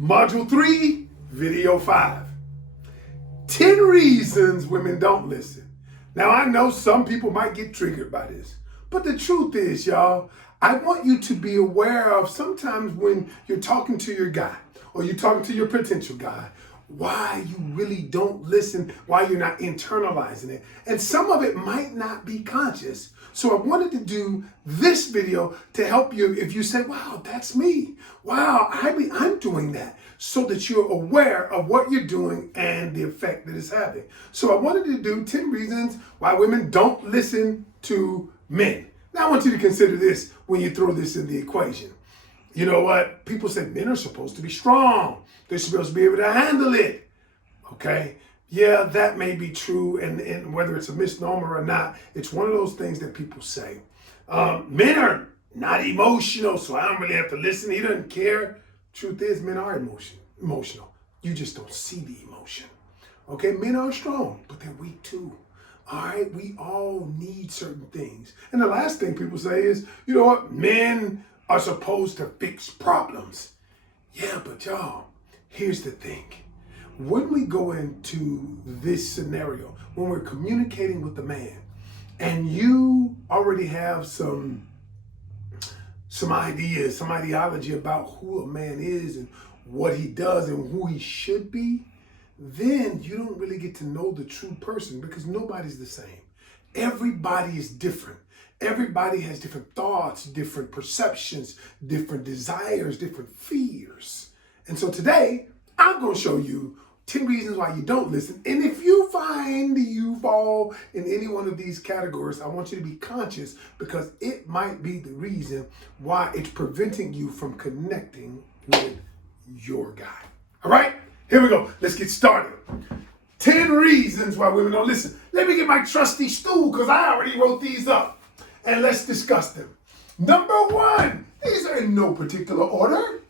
Module 3, Video 5. 10 reasons women don't listen. Now, I know some people might get triggered by this, but the truth is, y'all, I want you to be aware of sometimes when you're talking to your guy or you're talking to your potential guy, why you really don't listen, why you're not internalizing it. And some of it might not be conscious. So I wanted to do this video to help you if you say, wow, that's me. Wow, I'm doing that, so that you're aware of what you're doing and the effect that it's having. So I wanted to do 10 reasons why women don't listen to men. Now I want you to consider this when you throw this in the equation. You know what? People say men are supposed to be strong. They're supposed to be able to handle it. Okay? Yeah, that may be true. And whether it's a misnomer or not, it's one of those things that people say. Men are not emotional, so I don't really have to listen. He doesn't care. Truth is, men are emotional. You just don't see the emotion. Okay? Men are strong, but they're weak too. All right? We all need certain things. And the last thing people say is, you know what? Men are supposed to fix problems. Yeah, but y'all, here's the thing. When we go into this scenario, when we're communicating with the man, and you already have some ideas, some ideology about who a man is and what he does and who he should be, then you don't really get to know the true person, because nobody's the same. Everybody is different. Everybody has different thoughts, different perceptions, different desires, different fears. And so today, I'm going to show you 10 reasons why you don't listen. And if you find you fall in any one of these categories, I want you to be conscious, because it might be the reason why it's preventing you from connecting with your guy. All right, here we go. Let's get started. 10 reasons why women don't listen. Let me get my trusty stool, because I already wrote these up. And let's discuss them. Number 1, these are in no particular order.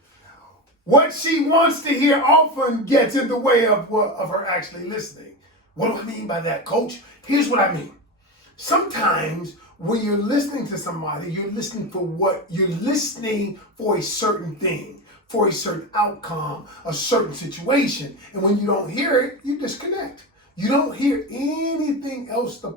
What she wants to hear often gets in the way of her actually listening. What do I mean by that, coach? Here's what I mean. Sometimes when you're listening to somebody, you're listening for a certain thing, for a certain outcome, a certain situation. And when you don't hear it, you disconnect. You don't hear anything else the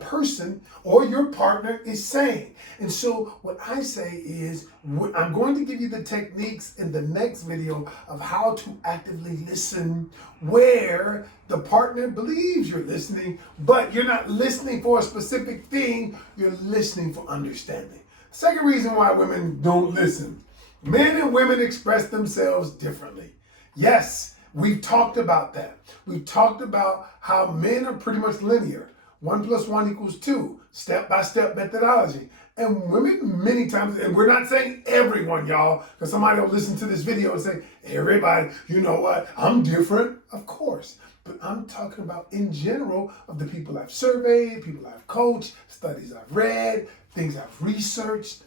person, or your partner is saying. And so what I say is, I'm going to give you the techniques in the next video of how to actively listen, where the partner believes you're listening, but you're not listening for a specific thing, you're listening for understanding. Second reason why women don't listen. Men and women express themselves differently. Yes, we've talked about that. We've talked about how men are pretty much linear. 1 + 1 = 2, step-by-step methodology. And women many times, and we're not saying everyone, y'all, because somebody will listen to this video and say, everybody, you know what, I'm different. Of course. But I'm talking about in general of the people I've surveyed, people I've coached, studies I've read, things I've researched.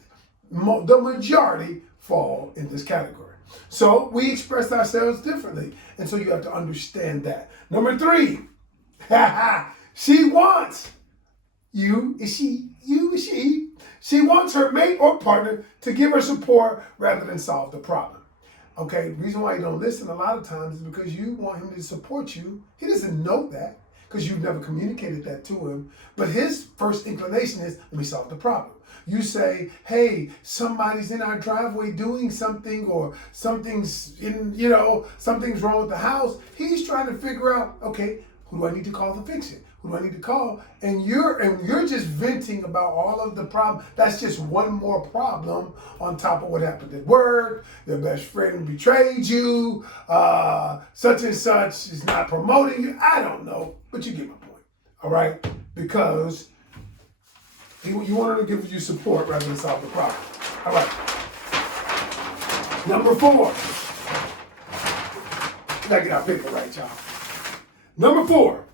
The majority fall in this category. So we express ourselves differently. And so you have to understand that. Number 3, she wants she wants her mate or partner to give her support rather than solve the problem. Okay, the reason why you don't listen a lot of times is because you want him to support you. He doesn't know that, because you've never communicated that to him. But his first inclination is, let me solve the problem. You say, hey, somebody's in our driveway doing something, or something's wrong with the house. He's trying to figure out, okay, who do I need to call to fix it? Who do I need to call? And you're just venting about all of the problems. That's just one more problem on top of what happened at work. Their best friend betrayed you. Such and such is not promoting you. I don't know, but you get my point. All right? Because you want her to give you support rather than solve the problem. All right. Number 4. We gotta get our paper right, y'all. Number 4.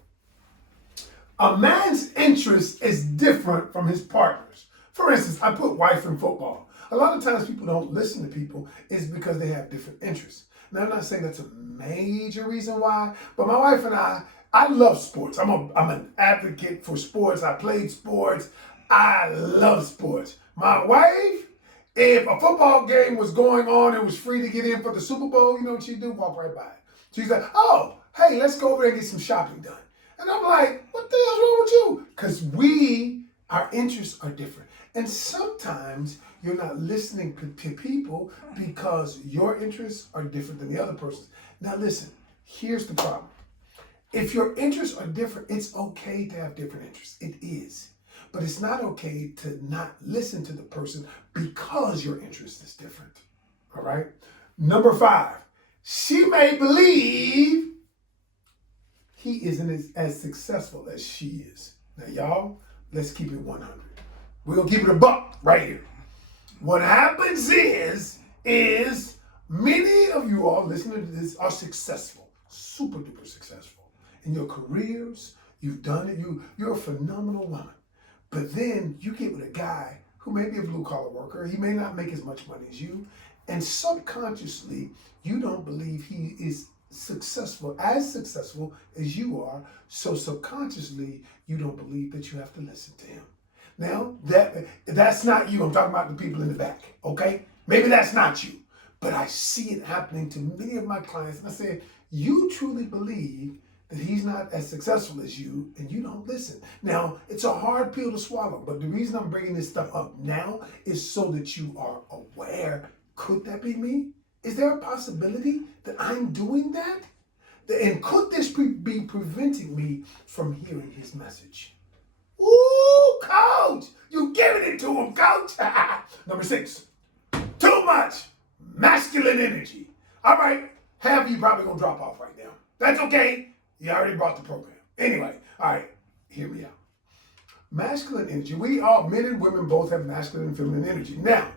A man's interest is different from his partner's. For instance, I put wife in football. A lot of times people don't listen to people is because they have different interests. Now, I'm not saying that's a major reason why, but my wife and I love sports. I'm an advocate for sports. I played sports. I love sports. My wife If a football game was going on, it was free to get in for the Super Bowl, you know what she'd do? Walk right by it. She's like, oh, hey, let's go over there and get some shopping done. And I'm like, what the hell's wrong with you? Because our interests are different. And sometimes you're not listening to people because your interests are different than the other person's. Now listen, here's the problem. If your interests are different, it's okay to have different interests. It is. But it's not okay to not listen to the person because your interest is different. All right? Number 5, she may believe he isn't as successful as she is. Now, y'all, let's keep it 100. We're going to keep it a buck right here. What happens is many of you all listening to this are successful, super duper successful. In your careers, you've done it. You're a phenomenal woman. But then you get with a guy who may be a blue collar worker. He may not make as much money as you. And subconsciously, you don't believe he is successful as you are. So subconsciously, you don't believe that you have to listen to him. Now, that's not you. I'm talking about the people in the back, okay? Maybe that's not you. But I see it happening to many of my clients. And I say, you truly believe that he's not as successful as you, and you don't listen. Now, it's a hard pill to swallow, but the reason I'm bringing this stuff up now is so that you are aware. Could that be me? Is there a possibility that I'm doing that? And could this be preventing me from hearing his message? Ooh, coach, you giving it to him, coach. Number 6, too much masculine energy. All right, half of you probably gonna drop off right now. That's okay. You already brought the program. Anyway, all right, hear me out. Masculine energy. We all, men and women, both have masculine and feminine energy. Now,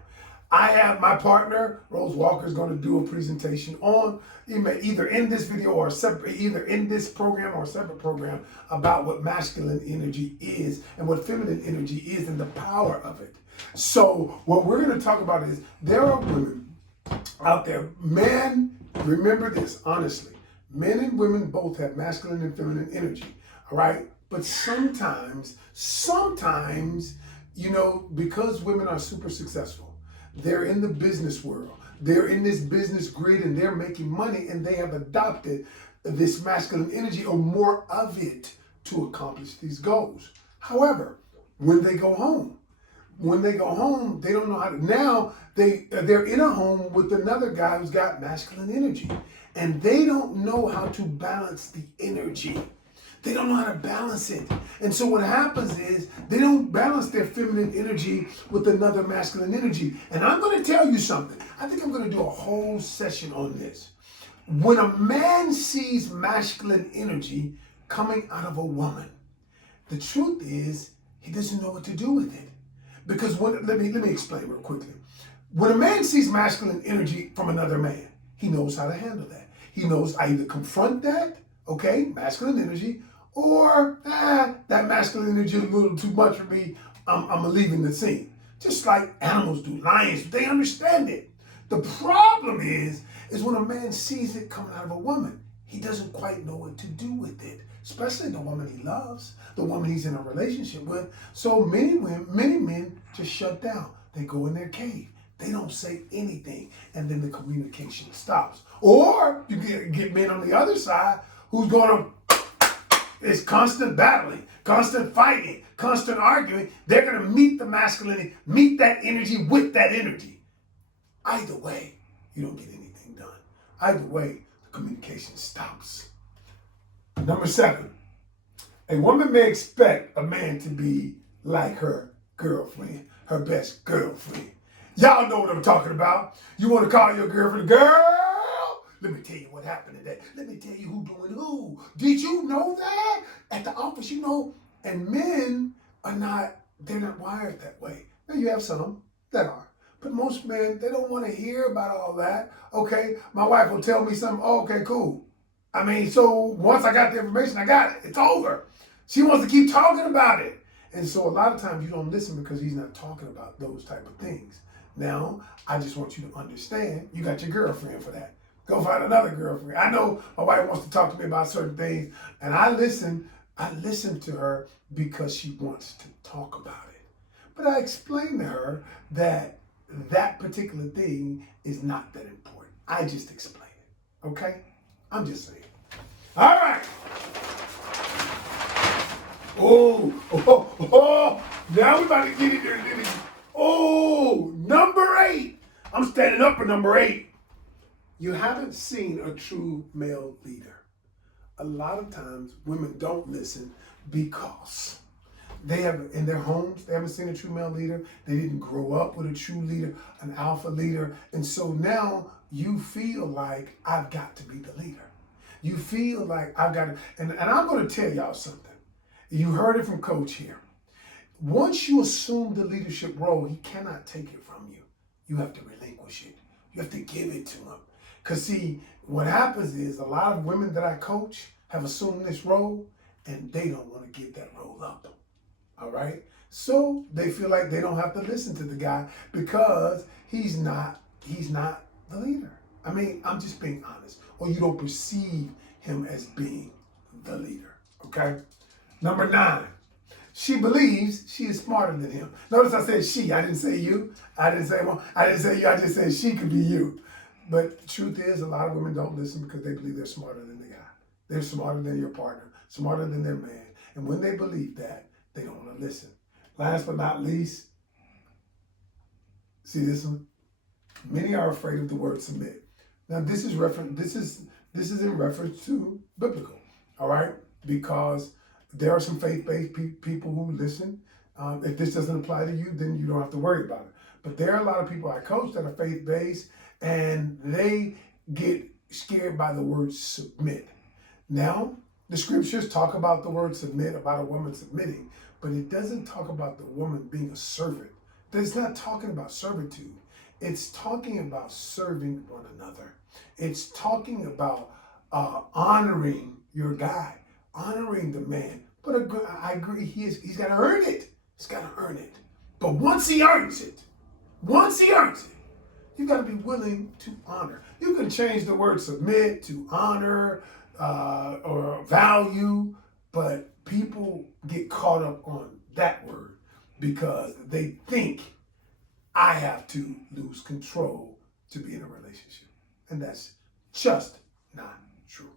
I have my partner, Rose Walker, is going to do a presentation on either in this video or either in this program or a separate program about what masculine energy is and what feminine energy is and the power of it. So what we're going to talk about is there are women out there, men, remember this, honestly. Men and women both have masculine and feminine energy, all right? But sometimes, you know, because women are super successful, they're in the business world, they're in this business grid and they're making money and they have adopted this masculine energy or more of it to accomplish these goals. However, when they go home, they don't know how to, now they're in a home with another guy who's got masculine energy. And they don't know how to balance the energy. They don't know how to balance it. And so what happens is they don't balance their feminine energy with another masculine energy. And I'm going to tell you something. I think I'm going to do a whole session on this. When a man sees masculine energy coming out of a woman, the truth is he doesn't know what to do with it. Because let me explain real quickly. When a man sees masculine energy from another man, he knows how to handle that. He knows I either confront that, okay, masculine energy, or that masculine energy is a little too much for me, I'm leaving the scene. Just like animals do, lions, they understand it. The problem is when a man sees it coming out of a woman, he doesn't quite know what to do with it, especially the woman he loves, the woman he's in a relationship with. So many men just shut down. They go in their cave. They don't say anything, and then the communication stops. Or you get men on the other side who's going to, it's constant battling, constant fighting, constant arguing. They're going to meet the masculinity, meet that energy with that energy. Either way, you don't get anything done. Either way, the communication stops. Number 7, a woman may expect a man to be like her girlfriend, her best girlfriend. Y'all know what I'm talking about. You want to call your girlfriend, girl? Let me tell you what happened today. Let me tell you who doing who. Did you know that? At the office, you know, and men they're not wired that way. Now you have some that are. But most men, they don't want to hear about all that. Okay, my wife will tell me something. Oh, okay, cool. I mean, so once I got the information, I got it. It's over. She wants to keep talking about it. And so a lot of times you don't listen because he's not talking about those type of things. Now, I just want you to understand, you got your girlfriend for that. Go find another girlfriend. I know my wife wants to talk to me about certain things, and I listen to her because she wants to talk about it. But I explained to her that that particular thing is not that important. I just explain it. Okay? I'm just saying. All right. Oh, now we about to get it there. Oh, number 8. I'm standing up for number 8. You haven't seen a true male leader. A lot of times women don't listen because they have, in their homes, they haven't seen a true male leader. They didn't grow up with a true leader, an alpha leader. And so now you feel like I've got to be the leader. You feel like I've got to, and I'm going to tell y'all something. You heard it from Coach here. Once you assume the leadership role, he cannot take it from you. You have to relinquish it. You have to give it to him. Because see, what happens is a lot of women that I coach have assumed this role and they don't want to give that role up. All right? So they feel like they don't have to listen to the guy because he's not the leader. I mean, I'm just being honest. Or you don't perceive him as being the leader. Okay? Number 9. She believes she is smarter than him. Notice I said she. I didn't say you. I didn't say you. I just said she could be you. But the truth is, a lot of women don't listen because they believe they're smarter than the guy. They're smarter than your partner, smarter than their man. And when they believe that, they don't want to listen. Last but not least, see this one? Many are afraid of the word submit. Now this is in reference to biblical, all right? Because there are some faith-based people who listen. If this doesn't apply to you, then you don't have to worry about it. But there are a lot of people I coach that are faith-based, and they get scared by the word submit. Now, the scriptures talk about the word submit, about a woman submitting, but it doesn't talk about the woman being a servant. It's not talking about servitude. It's talking about serving one another. It's talking about honoring your guy, honoring the man. But I agree, he's got to earn it. He's got to earn it. But once he earns it, you got to be willing to honor. You can change the word submit to honor or value, but people get caught up on that word because they think I have to lose control to be in a relationship. And that's just not true.